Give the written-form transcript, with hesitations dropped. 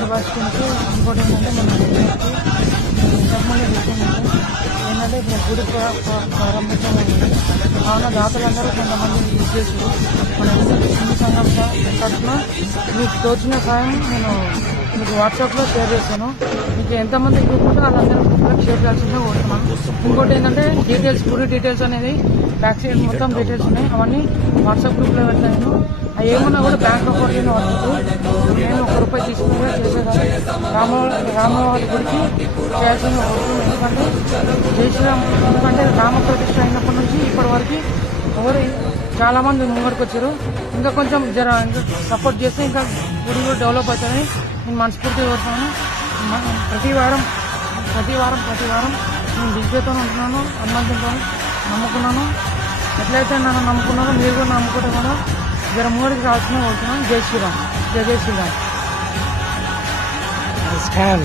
Reserve bus నుంచి ఇంకోటి ఏంటంటే మన ఇంతకుముందు విషయం ఏంటంటే ఇప్పుడు గుడి ప్రారంభించమని కావున దాతలందరూ కొంతమంది యూజ్ చేశారు. మన హిందూ సంఘం తరఫున మీకు తోచిన సాయం నేను మీకు వాట్సాప్లో షేర్ చేశాను. మీకు ఎంతమంది ఎక్కువ వాళ్ళందరూ షేర్ చేయాల్సిందే కోరుతున్నాను. ఇంకోటి ఏంటంటే డీటెయిల్స్ గుడి డీటెయిల్స్ అనేది వ్యాక్సిన్ మొత్తం డీటెయిల్స్ ఉన్నాయి, అవన్నీ వాట్సాప్ గ్రూప్లో పెడతాను. అవి ఏమన్నా కూడా బ్యాంక్ అకౌంట్లోనే వస్తుంది. నేను ₹1 తీసుకుని చేసేదాన్ని రామవారి గుడికి చేయాల్సిన వస్తుంది. ఎందుకంటే జై శ్రీరామ్, ఎందుకంటే రామ ప్రతిష్ఠ అయినప్పటి నుంచి ఇప్పటి వరకు ఎవరు చాలా మంది ముంగడికి వచ్చారు. ఇంకా కొంచెం ఇంకా సపోర్ట్ చేస్తే ఇంకా గుడి కూడా డెవలప్ అవుతుందని నేను మనస్ఫూర్తిగా కోరుతాను. ప్రతి వారం నేను విద్యతో ఉంటున్నాను, హనుమంతుతో నమ్ముకున్నాను. ఎట్లయితే నన్ను నమ్ముకున్నానో మీరు కూడా నమ్ముకుంటే కూడా ముంగడికి రావాల్సిన కోరుతున్నాను. జై శ్రీరామ్, జై శ్రీరామ్. స్కాన్